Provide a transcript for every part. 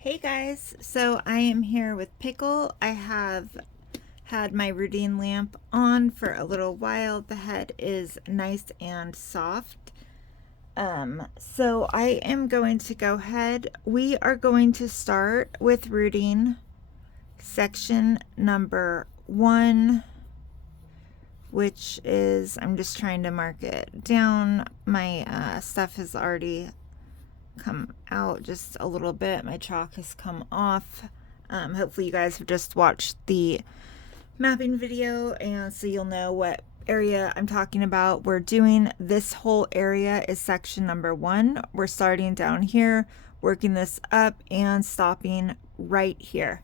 Hey guys, so I am here with Pickle. I have had my rooting lamp on for a little while. The head is nice and soft. So I am going to go ahead. We are going to start with rooting section number 1, which is, I'm just trying to mark it down. My stuff has already come out just a little bit. My chalk has come off. Hopefully you guys have just watched the mapping video, and so you'll know what area I'm talking about. We're doing this whole area is section number 1. We're starting down here, working this up and stopping right here.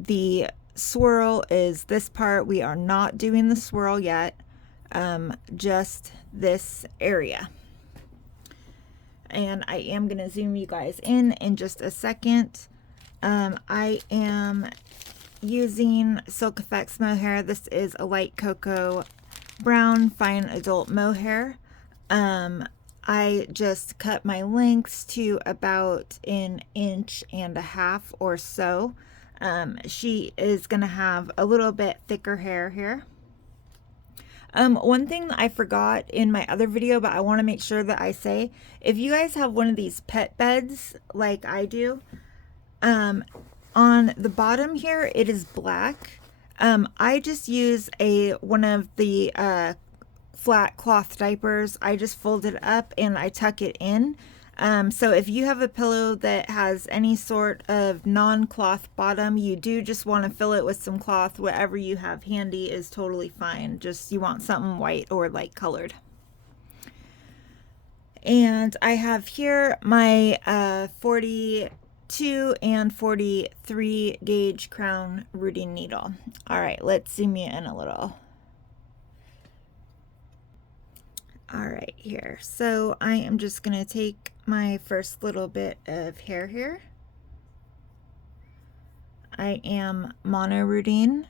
The swirl is this part. We are not doing the swirl yet, just this area. And I am going to zoom you guys in just a second. I am using Silk Effex Mohair. This is a light cocoa brown fine adult mohair. I just cut my lengths to about 1.5 inches or so. She is going to have a little bit thicker hair here. One thing that I forgot in my other video, but I want to make sure that I say, if you guys have one of these pet beds like I do, on the bottom here, it is black. I just use one of the flat cloth diapers. I just fold it up and I tuck it in. So if you have a pillow that has any sort of non-cloth bottom, you do just want to fill it with some cloth. Whatever you have handy is totally fine. Just you want something white or light colored. And I have here my 42 and 43 gauge crown rooting needle. All right, let's zoom you in a little. All right, here. So I am just going to take my first little bit of hair here. I am mono rooting.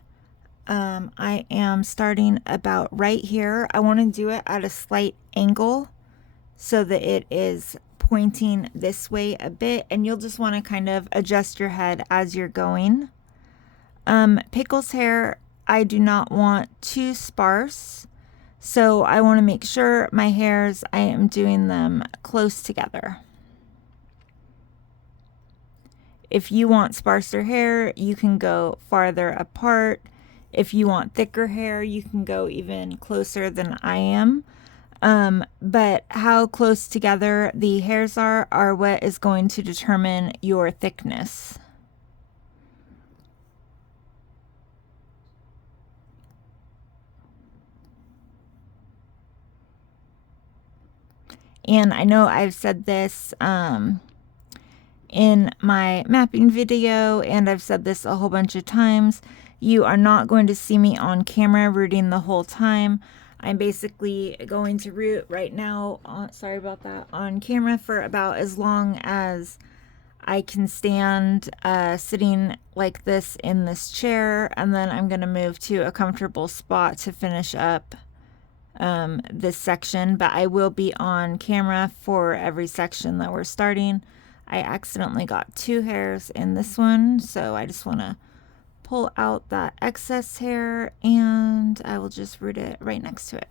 I am starting about right here. I want to do it at a slight angle so that it is pointing this way a bit, and you'll just want to kind of adjust your head as you're going. Pickle's hair, I do not want too sparse. So I want to make sure my hairs, I am doing them close together. If you want sparser hair, you can go farther apart. If you want thicker hair, you can go even closer than I am. But how close together the hairs are what is going to determine your thickness. And I know I've said this in my mapping video, and I've said this a whole bunch of times. You are not going to see me on camera rooting the whole time. I'm basically going to root right now, sorry about that, on camera for about as long as I can stand sitting like this in this chair, and then I'm going to move to a comfortable spot to finish up this section, but I will be on camera for every section that we're starting. I accidentally got 2 hairs in this one, so I just want to pull out that excess hair, and I will just root it right next to it.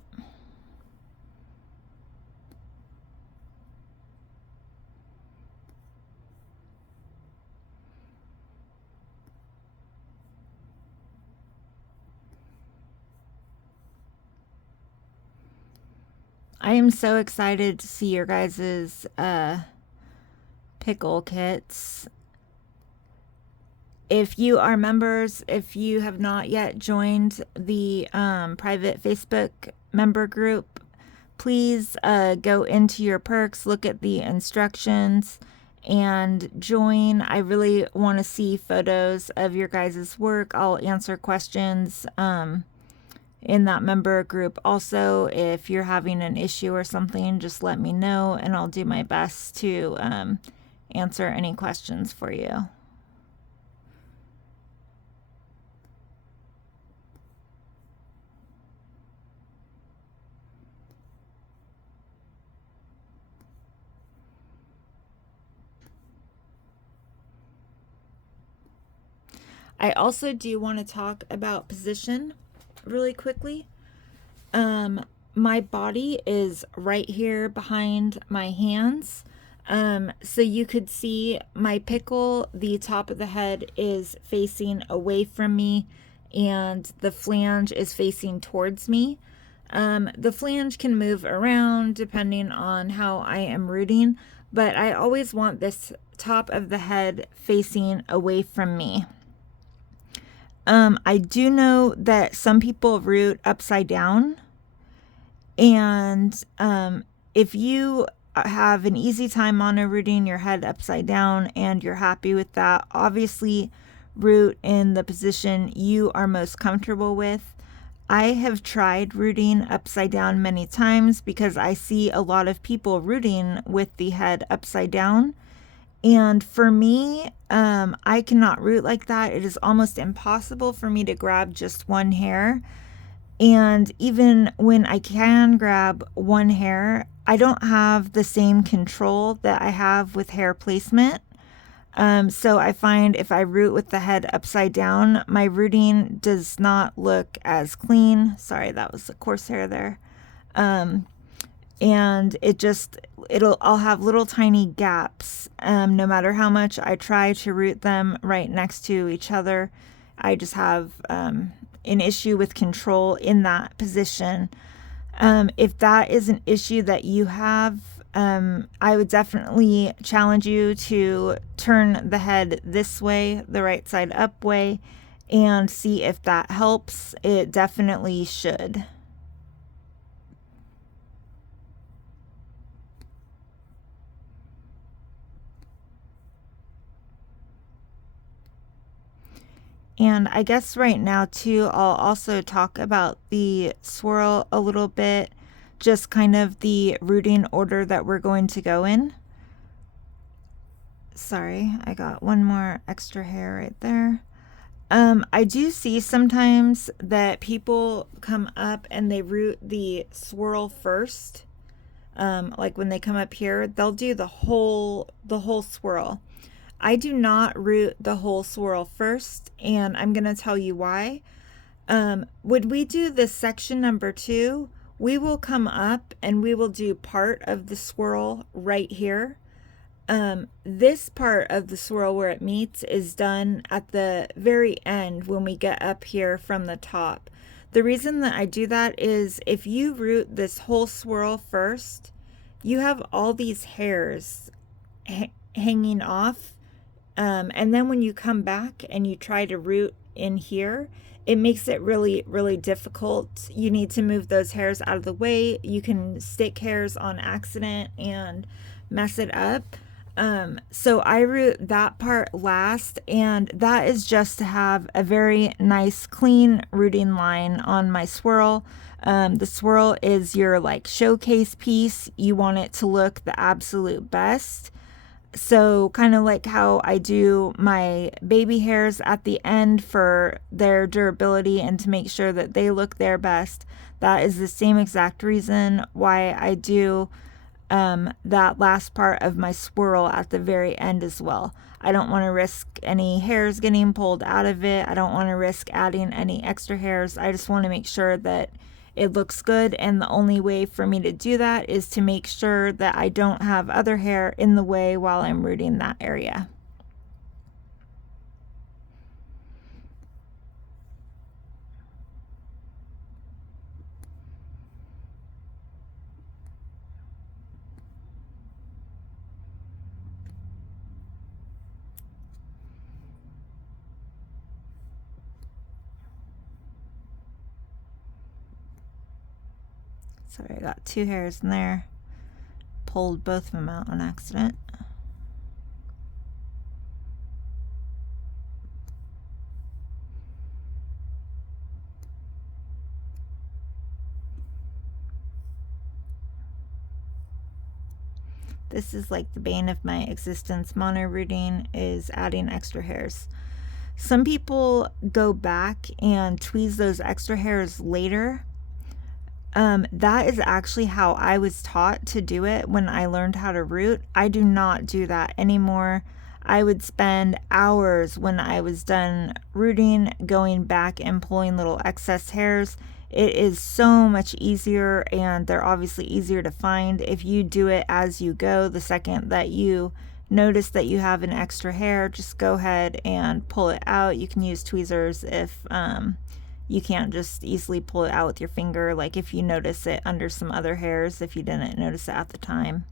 I am so excited to see your guys's pickle kits. If you are members, if you have not yet joined the private Facebook member group, please go into your perks, look at the instructions, and join. I really want to see photos of your guys' work. I'll answer questions in that member group. Also, if you're having an issue or something, just let me know, and I'll do my best to answer any questions for you. I also do want to talk about position really quickly. My body is right here behind my hands. So you could see my pickle, the top of the head is facing away from me and the flange is facing towards me. The flange can move around depending on how I am rooting, but I always want this top of the head facing away from me. I do know that some people root upside down, and if you have an easy time mono rooting your head upside down and you're happy with that, obviously root in the position you are most comfortable with. I have tried rooting upside down many times because I see a lot of people rooting with the head upside down. And for me, I cannot root like that. It is almost impossible for me to grab just one hair. And even when I can grab one hair, I don't have the same control that I have with hair placement. So I find if I root with the head upside down, my rooting does not look as clean. Sorry, that was the coarse hair there. And I'll have little tiny gaps. No matter how much I try to root them right next to each other, I just have an issue with control in that position. If that is an issue that you have, I would definitely challenge you to turn the head this way, the right side up way, and see if that helps. It definitely should. And I guess right now too, I'll also talk about the swirl a little bit, just kind of the rooting order that we're going to go in. Sorry, I got one more extra hair right there. I do see sometimes that people come up and they root the swirl first. Like when they come up here, they'll do the whole swirl. I do not root the whole swirl first, and I'm going to tell you why. When we do this section number 2, we will come up and we will do part of the swirl right here. This part of the swirl where it meets is done at the very end when we get up here from the top. The reason that I do that is if you root this whole swirl first, you have all these hairs hanging off. And then when you come back and you try to root in here, it makes it really, really difficult. You need to move those hairs out of the way. You can stick hairs on accident and mess it up. So I root that part last, and that is just to have a very nice, clean rooting line on my swirl. The swirl is your like showcase piece. You want it to look the absolute best. So kind of like how I do my baby hairs at the end for their durability and to make sure that they look their best. That is the same exact reason why I do that last part of my swirl at the very end as well. I don't want to risk any hairs getting pulled out of it. I don't want to risk adding any extra hairs. I just want to make sure that it looks good, and the only way for me to do that is to make sure that I don't have other hair in the way while I'm rooting that area. Sorry, I got 2 hairs in there. Pulled both of them out on accident. This is like the bane of my existence. Mono rooting is adding extra hairs. Some people go back and tweeze those extra hairs later. That is actually how I was taught to do it when I learned how to root. I do not do that anymore. I would spend hours when I was done rooting, going back and pulling little excess hairs. It is so much easier, and they're obviously easier to find if you do it as you go. The second that you notice that you have an extra hair, just go ahead and pull it out. You can use tweezers if you can't just easily pull it out with your finger, like if you notice it under some other hairs, if you didn't notice it at the time.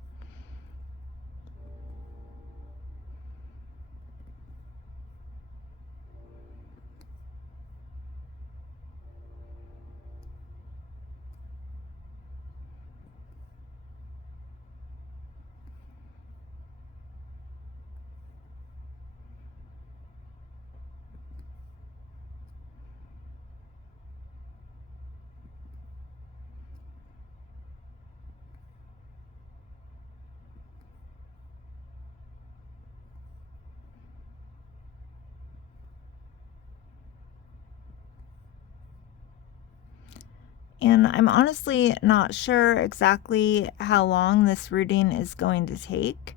And I'm honestly not sure exactly how long this rooting is going to take.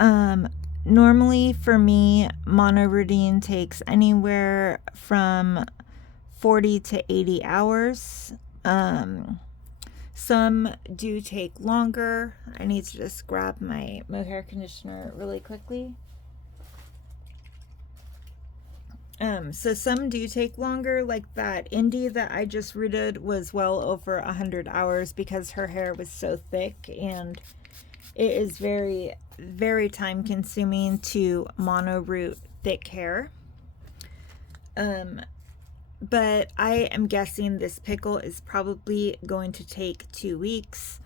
Normally for me, mono rooting takes anywhere from 40 to 80 hours. Some do take longer. I need to just grab my mohair conditioner really quickly. So some do take longer, like that indie that I just rooted was well over 100 hours because her hair was so thick, and it is very, very time consuming to mono root thick hair. But I am guessing this pickle is probably going to take 2 weeks.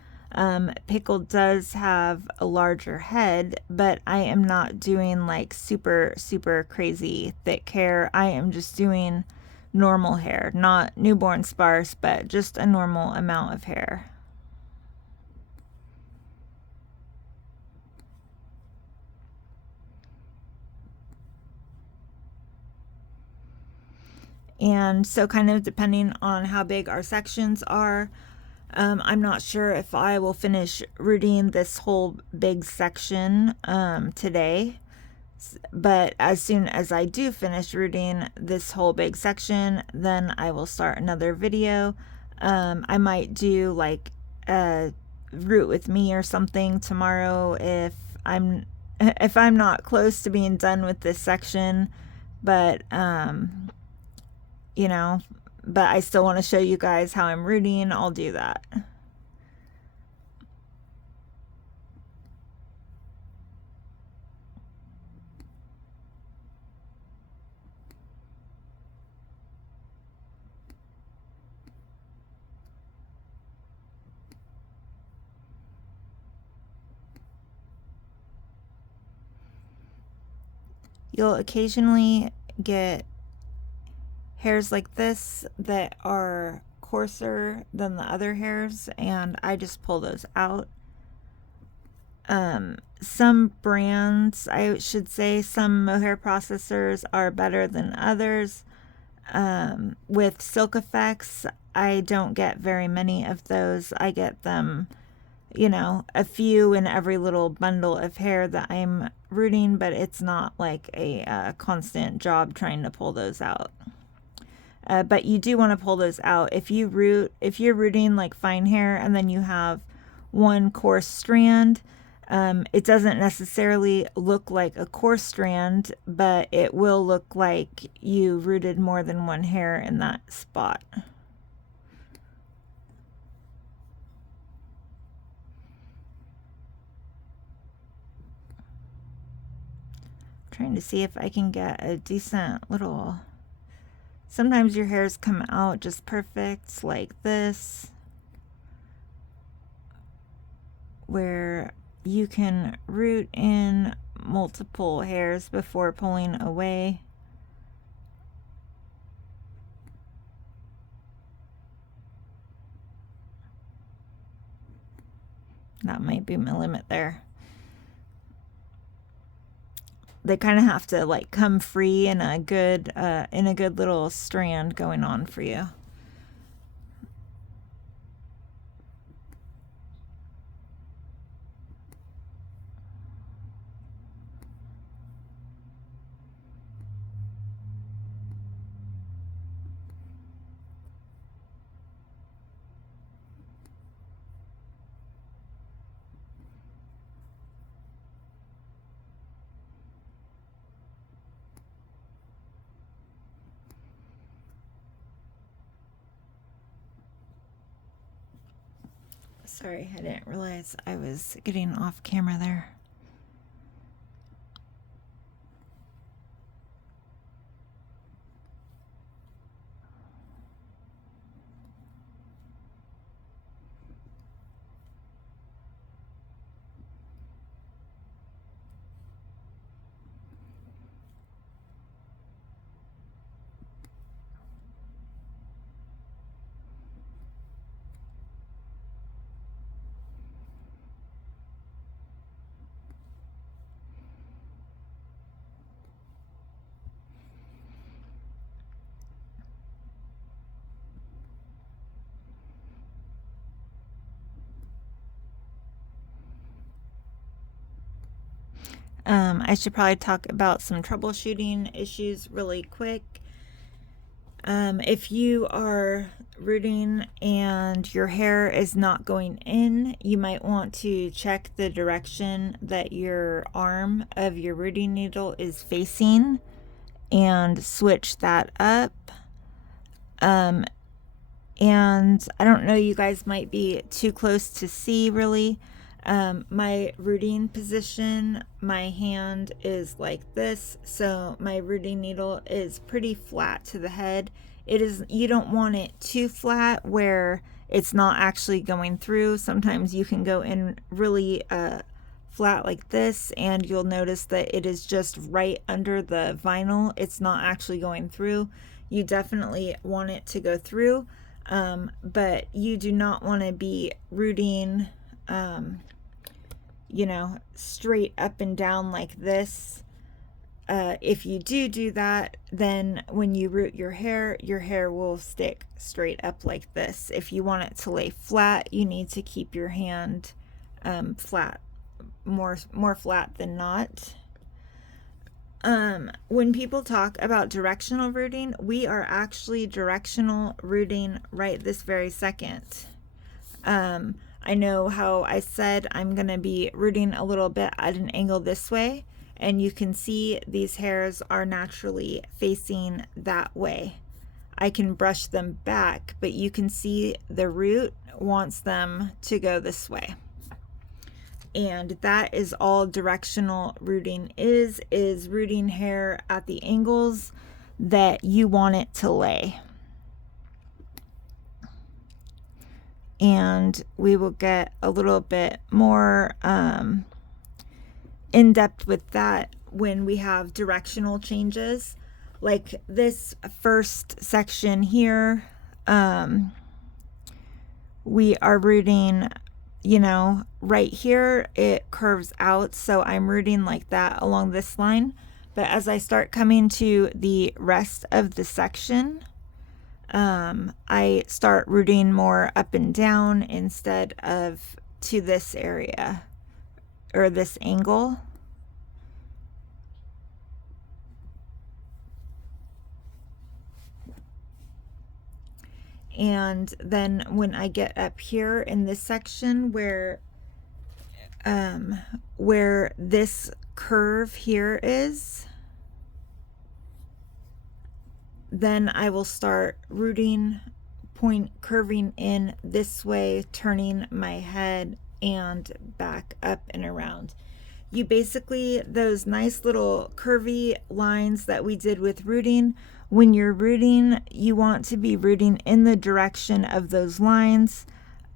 Pickle does have a larger head, but I am not doing like super crazy thick hair. I am just doing normal hair, not newborn sparse, but just a normal amount of hair. And so kind of depending on how big our sections are, I'm not sure if I will finish rooting this whole big section today, but as soon as I do finish rooting this whole big section, then I will start another video. I might do like a root with me or something tomorrow if I'm not close to being done with this section, but you know, but I still want to show you guys how I'm rooting. I'll do that. You'll occasionally get hairs like this that are coarser than the other hairs, and I just pull those out. Some brands, I should say, some mohair processors are better than others. With Silk Effex, I don't get very many of those. I get them, you know, a few in every little bundle of hair that I'm rooting, but it's not like a constant job trying to pull those out. But you do want to pull those out. If you're rooting like fine hair and then you have one coarse strand, it doesn't necessarily look like a coarse strand, but it will look like you rooted more than one hair in that spot. Trying to see if I can get a decent little... Sometimes your hairs come out just perfect like this, where you can root in multiple hairs before pulling away. That might be my limit there. They kind of have to like come free in a good little strand going on for you. Sorry, I didn't realize I was getting off camera there. I should probably talk about some troubleshooting issues really quick. If you are rooting and your hair is not going in, you might want to check the direction that your arm of your rooting needle is facing and switch that up. And I don't know, you guys might be too close to see really. My rooting position, my hand is like this, so my rooting needle is pretty flat to the head. You don't want it too flat where it's not actually going through. Sometimes you can go in really flat like this and you'll notice that it is just right under the vinyl. It's not actually going through. You definitely want it to go through, but you do not want to be rooting you know, straight up and down like this. If you do that, then when you root your hair will stick straight up like this. If you want it to lay flat, you need to keep your hand flat, more flat than not. When people talk about directional rooting, we are actually directional rooting right this very second. I know how I said I'm going to be rooting a little bit at an angle this way, and you can see these hairs are naturally facing that way. I can brush them back, but you can see the root wants them to go this way. And that is all directional rooting is rooting hair at the angles that you want it to lay. And we will get a little bit more in depth with that when we have directional changes. Like this first section here, we are rooting, you know, right here it curves out, so I'm rooting like that along this line. But as I start coming to the rest of the section, I start rooting more up and down instead of to this area or this angle. And then when I get up here in this section where this curve here is, then I will start rooting, curving in this way, turning my head and back up and around. You basically, those nice little curvy lines that we did with rooting, when you're rooting, you want to be rooting in the direction of those lines.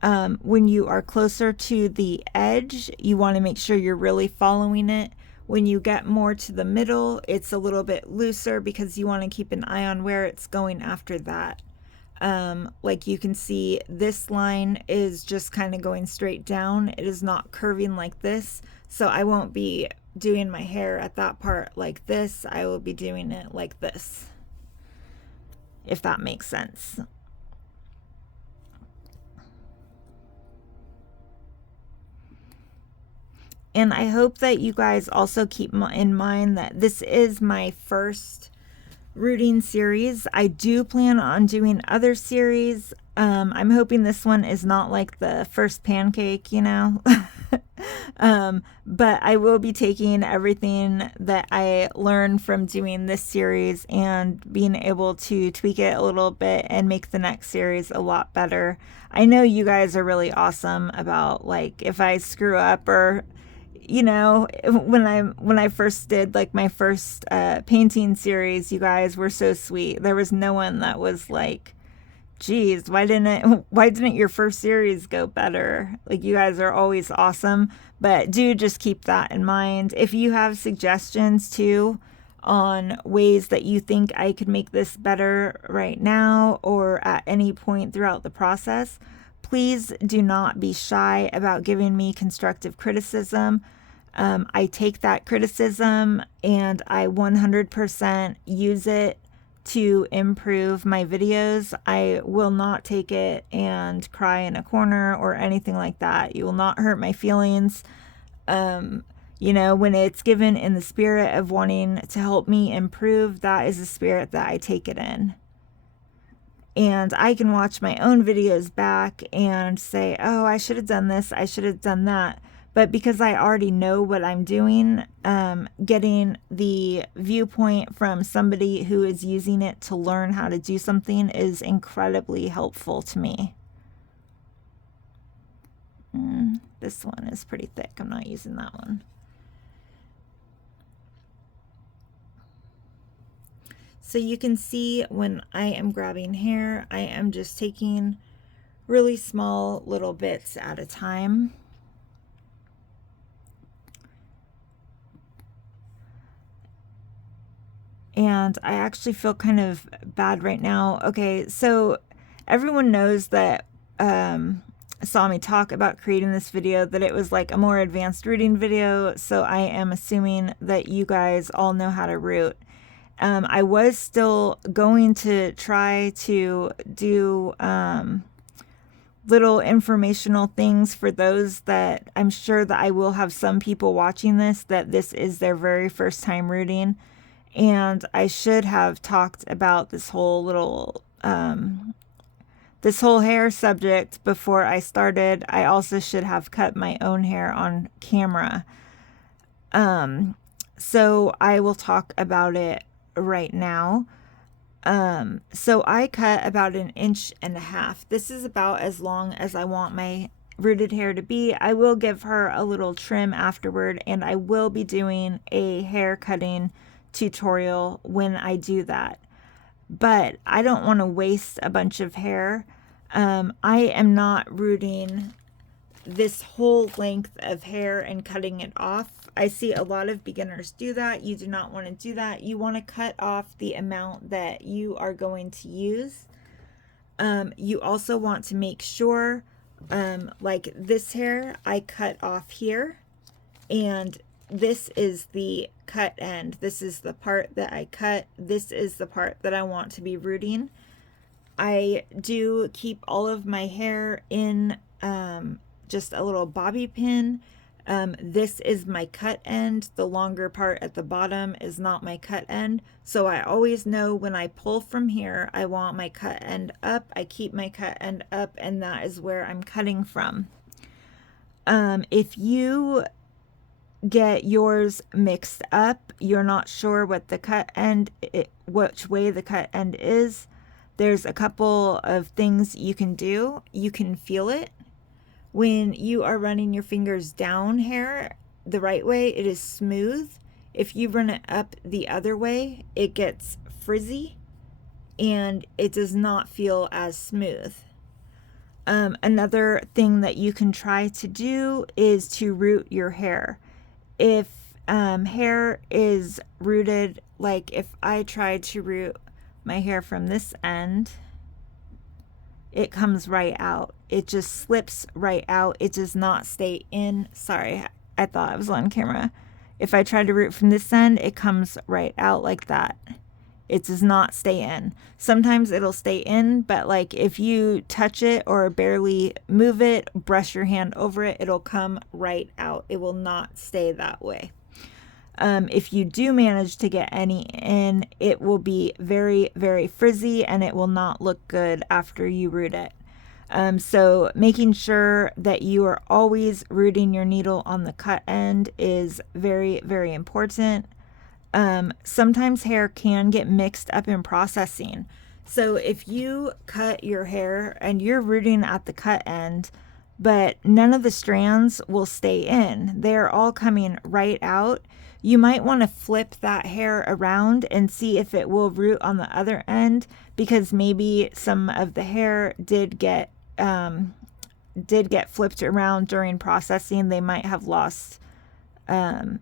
When you are closer to the edge, you want to make sure you're really following it. When you get more to the middle, it's a little bit looser because you want to keep an eye on where it's going after that. Like you can see, this line is just kind of going straight down. It is not curving like this. So I won't be doing my hair at that part like this. I will be doing it like this, if that makes sense. And I hope that you guys also keep in mind that this is my first rooting series. I do plan on doing other series. I'm hoping this one is not like the first pancake, you know. But I will be taking everything that I learned from doing this series and being able to tweak it a little bit and make the next series a lot better. I know you guys are really awesome about, like, if I screw up, or you know, when I first did like my first painting series, you guys were so sweet. There was no one that was like, geez, why didn't your first series go better? Like, you guys are always awesome. But do just keep that in mind. If you have suggestions too on ways that you think I could make this better right now or at any point throughout the process, please do not be shy about giving me constructive criticism. I take that criticism and I 100% use it to improve my videos. I will not take it and cry in a corner or anything like that. You will not hurt my feelings. You know, when it's given in the spirit of wanting to help me improve, that is the spirit that I take it in. And I can watch my own videos back and say, oh, I should have done this, I should have done that. But because I already know what I'm doing, getting the viewpoint from somebody who is using it to learn how to do something is incredibly helpful to me. This one is pretty thick. I'm not using that one. So you can see when I am grabbing hair, I am just taking really small little bits at a time. And I actually feel kind of bad right now. Okay, so everyone knows that saw me talk about creating this video, that it was like a more advanced rooting video. So I am assuming that you guys all know how to root. I was still going to try to do little informational things for those that I'm sure that I will have some people watching this that this is their very first time rooting. And I should have talked about this whole little, this whole hair subject before I started. I also should have cut my own hair on camera. So I will talk about it right now. So I cut about 1.5 inches. This is about as long as I want my rooted hair to be. I will give her a little trim afterward, and I will be doing a hair cutting tutorial when I do that. But I don't want to waste a bunch of hair. I am not rooting this whole length of hair and cutting it off. I see a lot of beginners do that. You do not want to do that. You want to cut off the amount that you are going to use. You also want to make sure, like this hair, I cut off here, and this is the cut end. This is the part that I cut. This is the part that I want to be rooting. I do keep all of my hair in just a little bobby pin. This is my cut end. The longer part at the bottom is not my cut end. So I always know when I pull from here, I want my cut end up. I keep my cut end up, and that is where I'm cutting from. If you get yours mixed up, you're not sure what the cut end, which way the cut end is, there's a couple of things you can do. You can feel it. When you are running your fingers down hair the right way, it is smooth. If you run it up the other way, it gets frizzy and it does not feel as smooth. Another thing that you can try to do is to root your hair. If hair is rooted, like if I tried to root my hair from this end, it comes right out. It just slips right out. It does not stay in. Sorry, I thought I was on camera. If I try to root from this end, it comes right out like that. It does not stay in. Sometimes it'll stay in, but like if you touch it or barely move it, brush your hand over it, it'll come right out. It will not stay that way. If you do manage to get any in, it will be very, very frizzy and it will not look good after you root it. So making sure that you are always rooting your needle on the cut end is very, very important. Sometimes hair can get mixed up in processing. So if you cut your hair and you're rooting at the cut end, but none of the strands will stay in, they're all coming right out, you might want to flip that hair around and see if it will root on the other end, because maybe some of the hair did get flipped around during processing. They might have lost the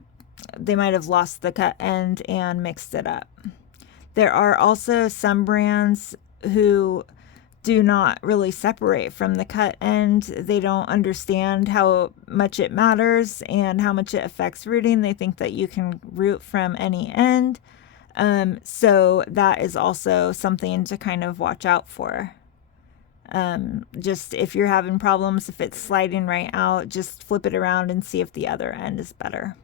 cut end and mixed it up. There are also some brands who do not really separate from the cut end. They don't understand how much it matters and how much it affects rooting. They think that you can root from any end. So that is also something to kind of watch out for. Just if you're having problems, if it's sliding right out, just flip it around and see if the other end is better.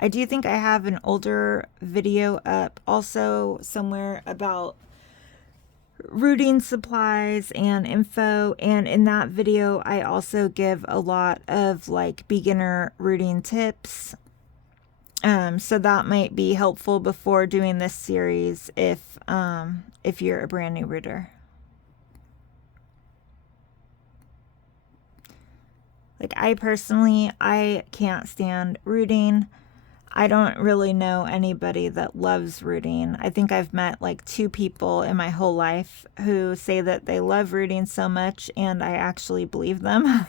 I do think I have an older video up also somewhere about rooting supplies and info, and in that video I also give a lot of like beginner rooting tips. So that might be helpful before doing this series if you're a brand new rooter. Like I personally can't stand rooting. I don't really know anybody that loves rooting. I think I've met like 2 people in my whole life who say that they love rooting so much, and I actually believe them.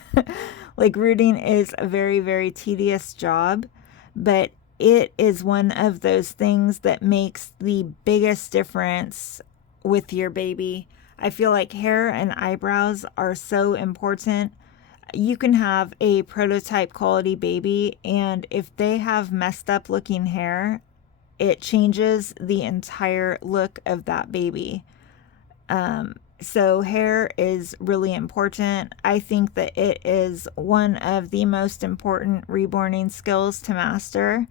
Like rooting is a very, very tedious job, but it is one of those things that makes the biggest difference with your baby. I feel like hair and eyebrows are so important. You can have a prototype quality baby, and if they have messed up looking hair, it changes the entire look of that baby. So hair is really important. I think that it is one of the most important reborning skills to master.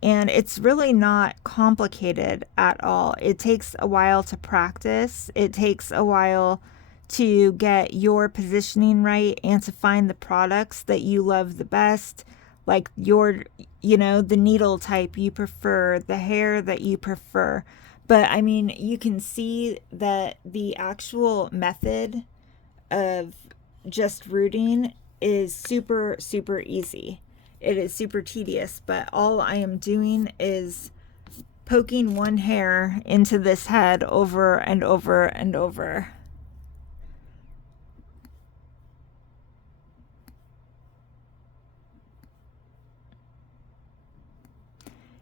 And it's really not complicated at all. It takes a while to practice. It takes a while to get your positioning right and to find the products that you love the best, like the needle type you prefer, the hair that you prefer. But I mean, you can see that the actual method of just rooting is super, super easy. It is super tedious, but all I am doing is poking one hair into this head over and over and over.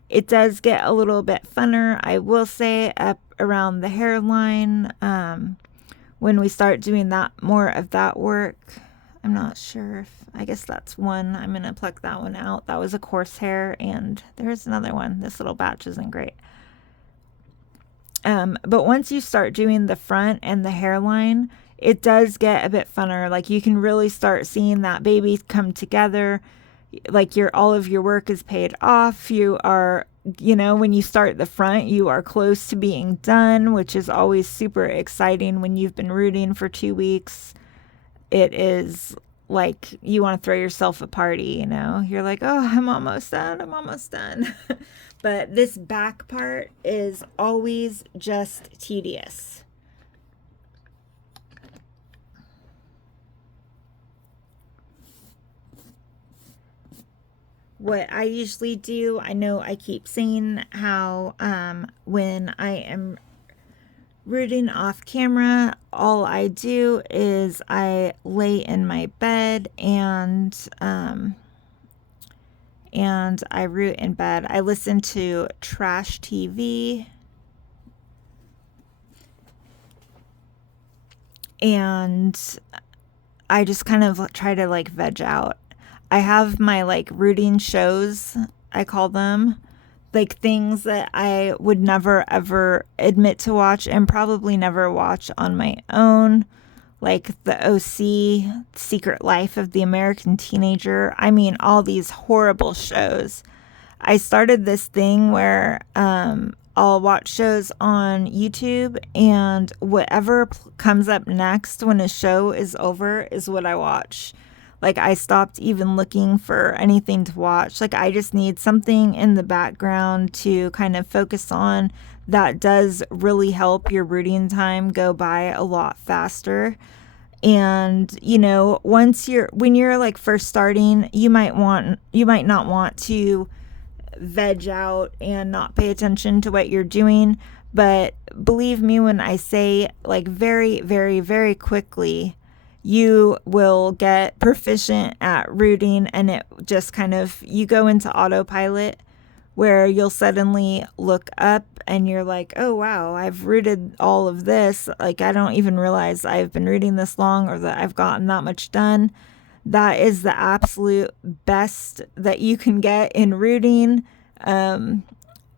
It does get a little bit funner, I will say, up around the hairline when we start doing more of that work. I'm not sure if, I guess that's one. I'm going to pluck that one out. That was a coarse hair, and there's another one. This little batch isn't great. But once you start doing the front and the hairline, it does get a bit funner. Like you can really start seeing that baby come together. Like all of your work is paid off. You are, when you start the front, you are close to being done, which is always super exciting when you've been rooting for 2 weeks. It is like you want to throw yourself a party, You're like, oh, I'm almost done. But this back part is always just tedious. What I usually do, I know I keep saying how when I am rooting off camera, all I do is I lay in my bed and I root in bed. I listen to trash TV, and I just kind of try to veg out. I have my rooting shows, I call them, like things that I would never ever admit to watch and probably never watch on my own, like the OC, Secret Life of the American Teenager. I mean, all these horrible shows. I started this thing where I'll watch shows on YouTube, and whatever comes up next when a show is over is what I watch. Like, I stopped even looking for anything to watch. Like, I just need something in the background to kind of focus on that does really help your rooting time go by a lot faster. And, you know, when you're like first starting, you might not want to veg out and not pay attention to what you're doing. But believe me when I say, like, very, very, very quickly, you will get proficient at rooting, and it just kind of, you go into autopilot where you'll suddenly look up and you're like, oh wow, I've rooted all of this. Like, I don't even realize I've been rooting this long or that I've gotten that much done. That is the absolute best that you can get in rooting.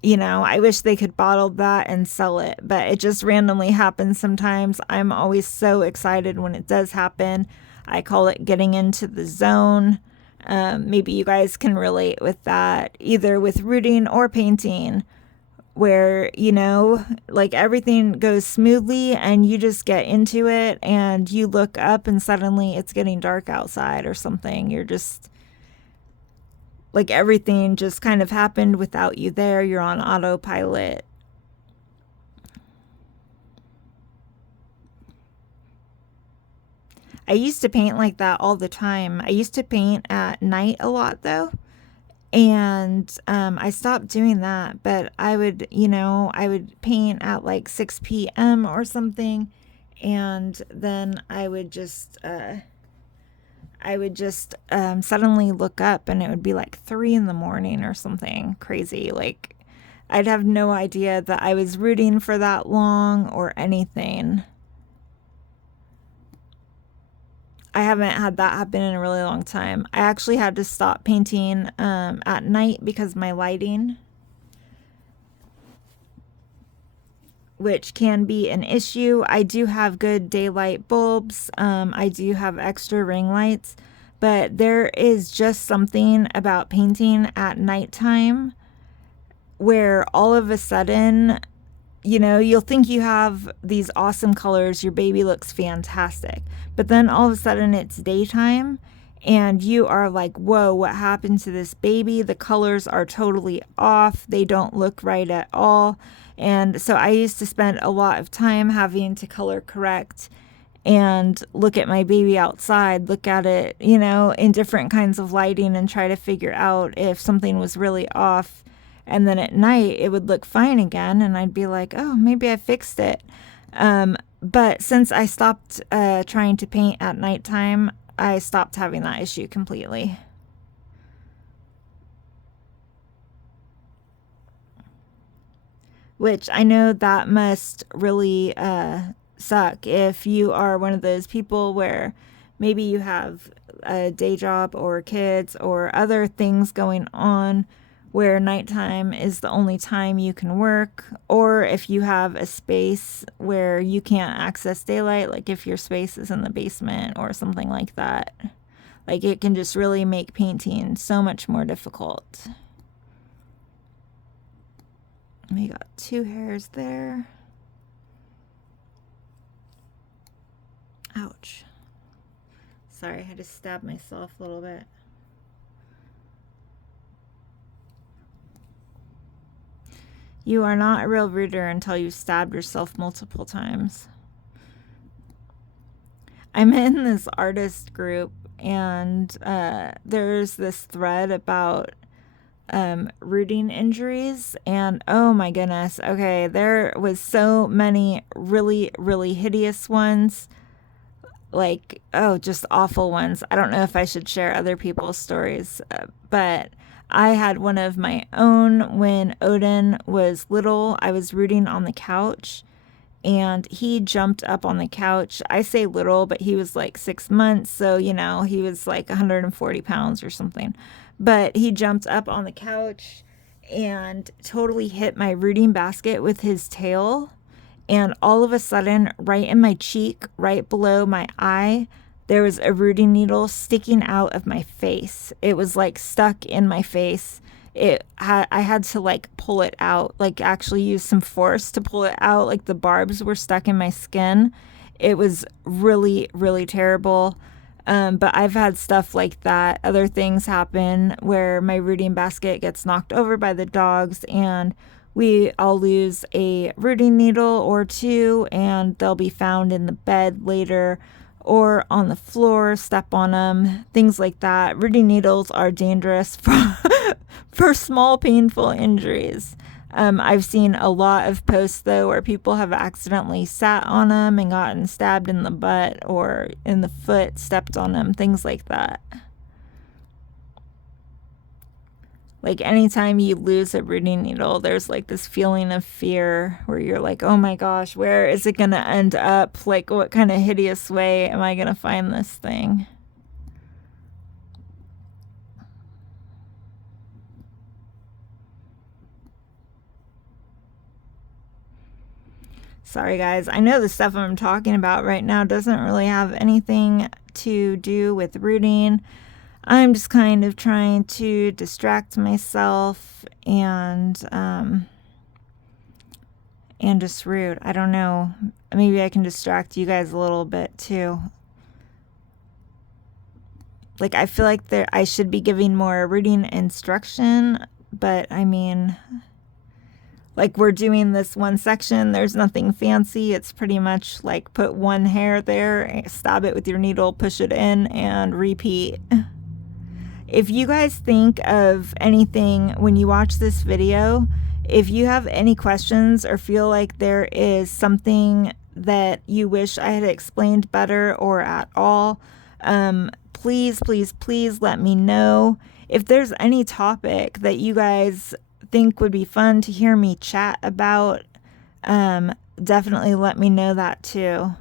You know, I wish they could bottle that and sell it, but it just randomly happens sometimes. I'm always so excited when it does happen. I call it getting into the zone. Maybe you guys can relate with that, either with rooting or painting, where, you know, like everything goes smoothly and you just get into it and you look up and suddenly it's getting dark outside or something. You're just like, everything just kind of happened without you there. You're on autopilot. I used to paint like that all the time. I used to paint at night a lot though. And I stopped doing that, but I would, you know, I would paint at like 6 p.m. or something. And then I would just suddenly look up and it would be like 3 in the morning or something crazy. Like, I'd have no idea that I was rooting for that long or anything. I haven't had that happen in a really long time. I actually had to stop painting at night because my lighting, which can be an issue. I do have good daylight bulbs. I do have extra ring lights, but there is just something about painting at nighttime where all of a sudden, you know, you'll think you have these awesome colors, your baby looks fantastic, but then all of a sudden it's daytime and you are like, whoa, what happened to this baby? The colors are totally off. They don't look right at all. And so I used to spend a lot of time having to color correct and look at my baby outside, look at it, you know, in different kinds of lighting and try to figure out if something was really off. And then at night it would look fine again and I'd be like, oh, maybe I fixed it. But since I stopped trying to paint at nighttime, I stopped having that issue completely. Which I know that must really suck if you are one of those people where maybe you have a day job or kids or other things going on where nighttime is the only time you can work, or if you have a space where you can't access daylight, like if your space is in the basement or something like that. Like, it can just really make painting so much more difficult. We got 2 hairs there. Ouch. Sorry, I had to stab myself a little bit. You are not a real rooter until you've stabbed yourself multiple times. I'm in this artist group, and there's this thread about rooting injuries, and oh my goodness, okay, there was so many really, really hideous ones. Like, oh, just awful ones. I don't know if I should share other people's stories, but I had one of my own when Odin was little. I was rooting on the couch and he jumped up on the couch. I say little, but he was like 6 months. So, you know, he was like 140 pounds or something. But he jumped up on the couch and totally hit my rooting basket with his tail. And all of a sudden, right in my cheek, right below my eye, there was a rooting needle sticking out of my face. It was like stuck in my face. I had to like pull it out, like actually use some force to pull it out. Like the barbs were stuck in my skin. It was really, really terrible. But I've had stuff like that. Other things happen where my rooting basket gets knocked over by the dogs, and I'll lose a rooting needle or two, and they'll be found in the bed later or on the floor, step on them, things like that. Rooting needles are dangerous for small painful injuries. I've seen a lot of posts though where people have accidentally sat on them and gotten stabbed in the butt or in the foot, stepped on them, things like that. Like anytime you lose a rooting needle, there's like this feeling of fear where you're like, oh my gosh, where is it gonna end up? Like, what kind of hideous way am I gonna find this thing? Sorry guys, I know the stuff I'm talking about right now doesn't really have anything to do with rooting. I'm just kind of trying to distract myself and just root. I don't know. Maybe I can distract you guys a little bit too. Like I feel like I should be giving more rooting instruction, but I mean, like we're doing this one section, there's nothing fancy. It's pretty much like put one hair there, stab it with your needle, push it in, and repeat. If you guys think of anything when you watch this video, if you have any questions or feel like there is something that you wish I had explained better or at all, please, please, please let me know. If there's any topic that you guys think would be fun to hear me chat about, definitely let me know that too.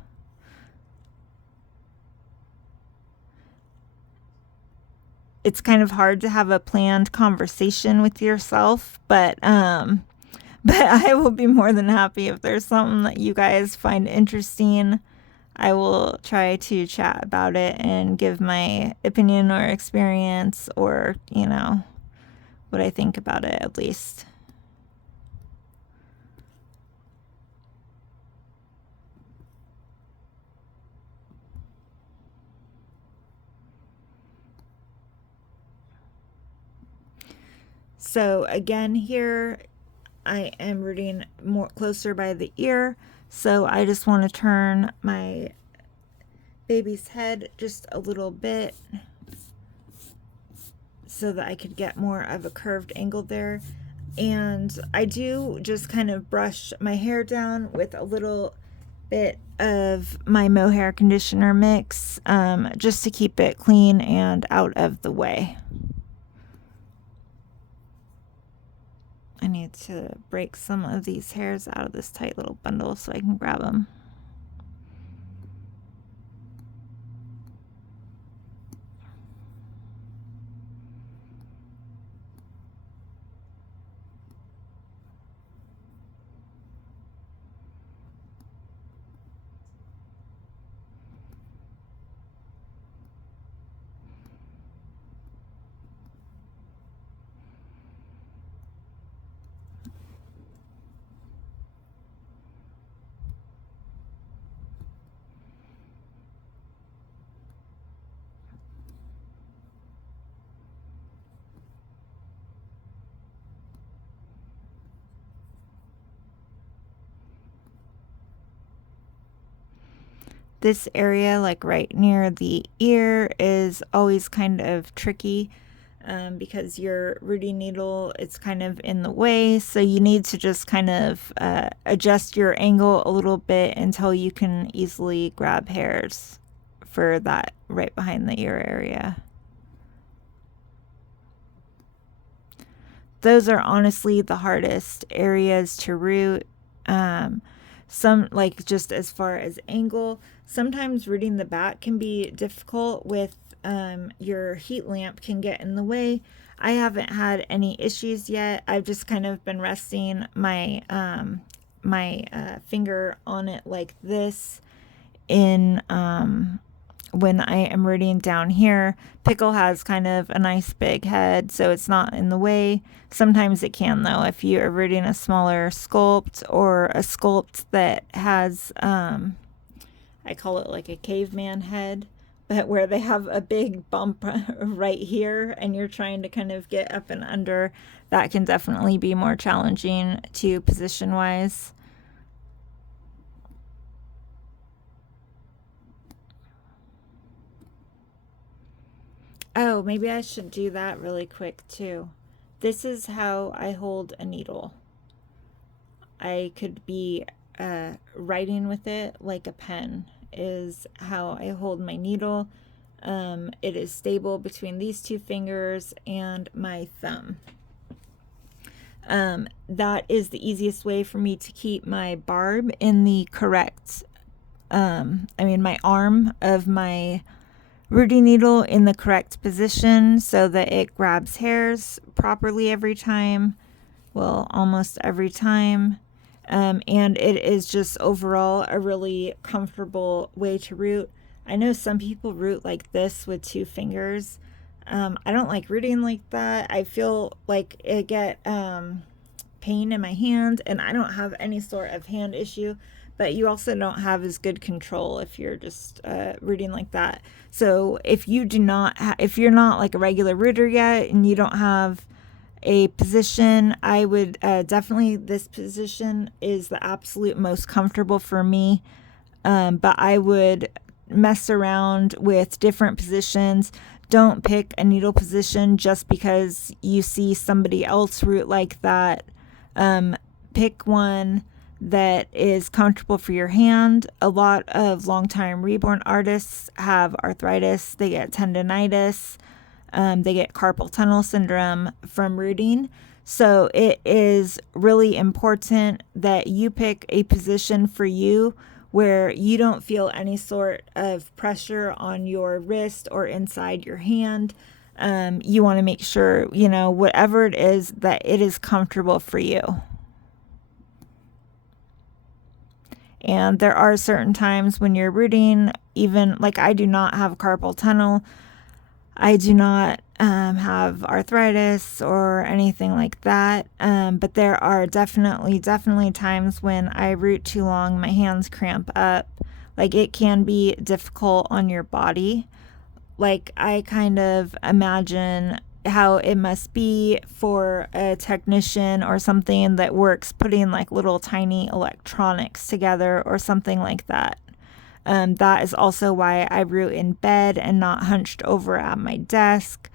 It's kind of hard to have a planned conversation with yourself, but I will be more than happy if there's something that you guys find interesting. I will try to chat about it and give my opinion or experience, or, you know, what I think about it at least. So again, here I am rooting more closer by the ear, so I just want to turn my baby's head just a little bit so that I could get more of a curved angle there. And I do just kind of brush my hair down with a little bit of my mohair conditioner mix, just to keep it clean and out of the way. I need to break some of these hairs out of this tight little bundle so I can grab them. This area, like right near the ear, is always kind of tricky because your rooting needle, it's kind of in the way, so you need to just kind of adjust your angle a little bit until you can easily grab hairs for that right behind the ear area. Those are honestly the hardest areas to root. Some, like, just as far as angle, sometimes rooting the back can be difficult with your heat lamp can get in the way. I haven't had any issues yet. I've just kind of been resting my finger on it like this in when I am rooting down here. Pickle has kind of a nice big head, so it's not in the way. Sometimes it can though, if you are rooting a smaller sculpt or a sculpt that has, I call it like a caveman head, but where they have a big bump right here and you're trying to kind of get up and under, that can definitely be more challenging to position wise. Oh, maybe I should do that really quick too. This is how I hold a needle. I could be writing with it like a pen is how I hold my needle. It is stable between these two fingers and my thumb. That is the easiest way for me to keep my barb in the correct, my arm of my rooting needle in the correct position so that it grabs hairs properly every time. Well, almost every time. And it is just overall a really comfortable way to root. I know some people root like this with two fingers. I don't like rooting like that. I feel like I get pain in my hand, and I don't have any sort of hand issue, but you also don't have as good control if you're just rooting like that. So if you do not, if you're not like a regular rooter yet and you don't have a position, I would definitely, this position is the absolute most comfortable for me. But I would mess around with different positions. Don't pick a needle position just because you see somebody else root like that. Pick one that is comfortable for your hand. A lot of longtime reborn artists have arthritis, they get tendonitis, they get carpal tunnel syndrome from rooting. So it is really important that you pick a position for you where you don't feel any sort of pressure on your wrist or inside your hand. You want to make sure, whatever it is, that it is comfortable for you. And there are certain times when you're rooting, even like I do not have carpal tunnel. I do not have arthritis or anything like that. But there are definitely times when I root too long, my hands cramp up. Like it can be difficult on your body. Like I kind of imagine how it must be for a technician or something that works putting like little tiny electronics together or something like that. That is also why I root in bed and not hunched over at my desk.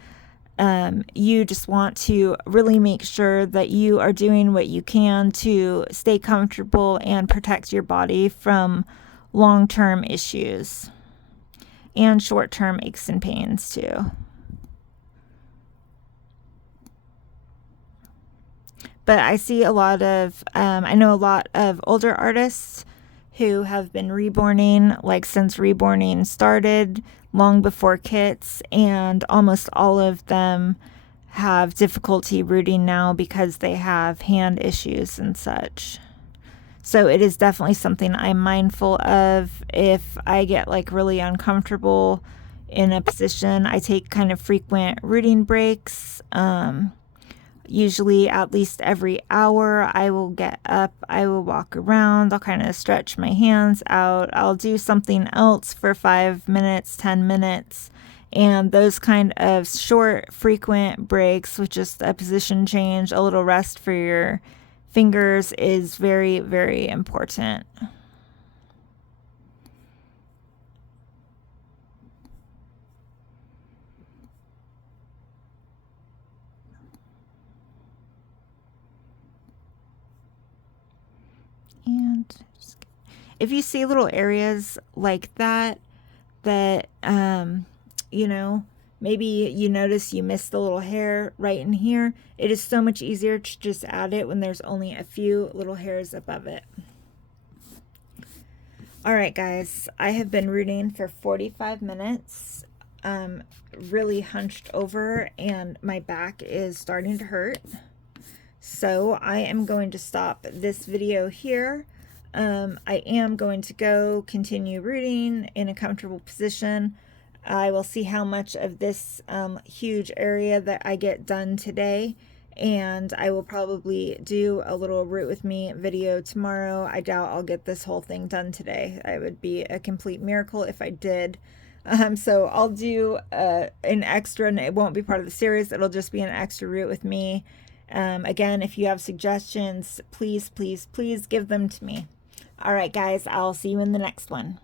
You just want to really make sure that you are doing what you can to stay comfortable and protect your body from long-term issues and short-term aches and pains too. But I see a lot of, I know a lot of older artists who have been reborning, like since reborning started, long before kits, and almost all of them have difficulty rooting now because they have hand issues and such. So it is definitely something I'm mindful of. If I get like really uncomfortable in a position, I take kind of frequent rooting breaks. Usually at least every hour, I will get up, I will walk around, I'll kind of stretch my hands out, I'll do something else for 5 minutes, 10 minutes, and those kind of short, frequent breaks with just a position change, a little rest for your fingers is very, very important. And if you see little areas like that, maybe you notice you missed the little hair right in here, it is so much easier to just add it when there's only a few little hairs above it. All right, guys, I have been rooting for 45 minutes. really hunched over and my back is starting to hurt. So I am going to stop this video here. I am going to go continue rooting in a comfortable position. I will see how much of this huge area that I get done today, and I will probably do a little root with me video tomorrow. I doubt I'll get this whole thing done today. It would be a complete miracle if I did. So I'll do an extra, and it won't be part of the series. It'll just be an extra root with me. Again, if you have suggestions, please, please, please give them to me. All right, guys, I'll see you in the next one.